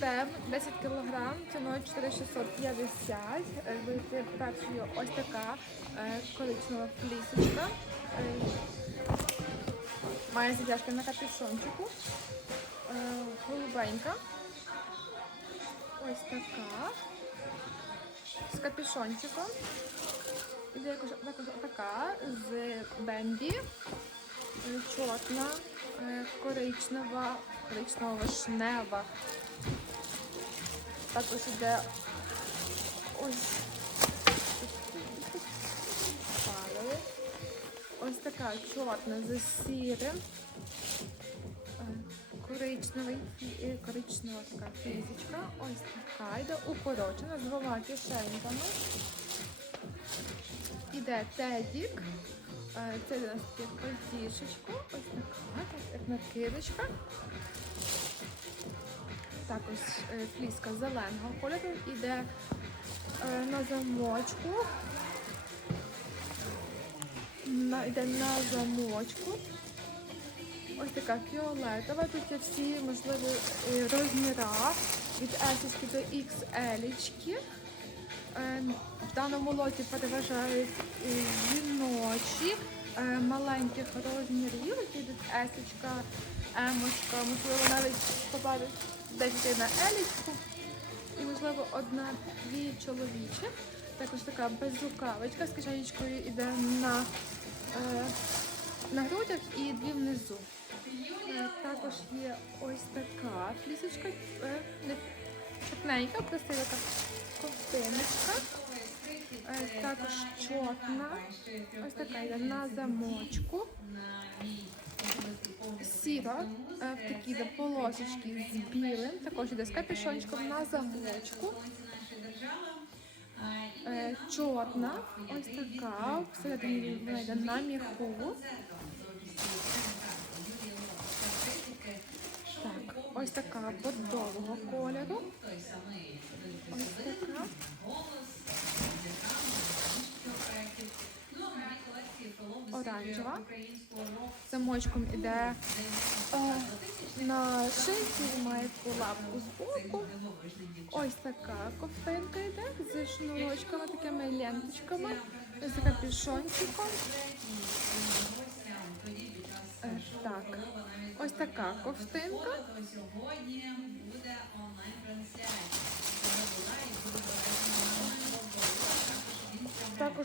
Крем 10 кг, ціною 4650. Е, Вийти першою ось така е, коричнева флісочка. Е, Має зав'язки на капюшончику. Голубенька. Ось така. З капюшончиком. І також, також така з бембі. Е, Чорна, коричнева, коричнево-вишнева. Також іде ось пари. Ось така чорна з сірим. Е, Коричневий, і коричнева така фізичка. Ось така йде укорочена з двома кишеньками. Іде тедік. Е, Це у нас таке пальтішечко. Ось така, так, як накидочка. Також е, фліска зеленого кольору іде е, на замочку. На, йде на замочку. Ось така фіолетова. Тут є всі можливі розміри від S до XL. Е, В даному лоті переважають жіночі маленьких розмірів, які йдуть есочка, емочка, можливо, навіть попадуть десь на елічку. І, можливо, одна-дві чоловічі. Також така безрукавочка з кишенечкою йде на, е, на грудях і дві внизу. Е, Також є ось така флісочка, е, не чорненька, красива така ковтиночка. Е, Також чорна, ось така йде на замочку. Сіра, е, в такі полосочки з білим, також йде з капюшончиком на замочку. Е, Чорна, ось така, всередині вона йде на міху. Так, ось така бордового кольору. Ось така. Оранжева. Замочком іде е, на шийці, має лапку збоку. Ось така ковтинка йде з шнурочками, такими ленточками, з капюшончиком. Е, Так, ось така ковтинка. Сьогодні буде онлайн-трансляція. Вона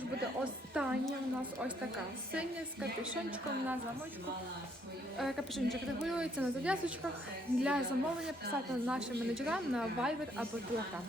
буде остання у нас ось така синя з капюшончиком на замочку. Е, Капюшончик регулюється на зав'язочках. Для замовлення писати нашим менеджерам на Viber або Telegram.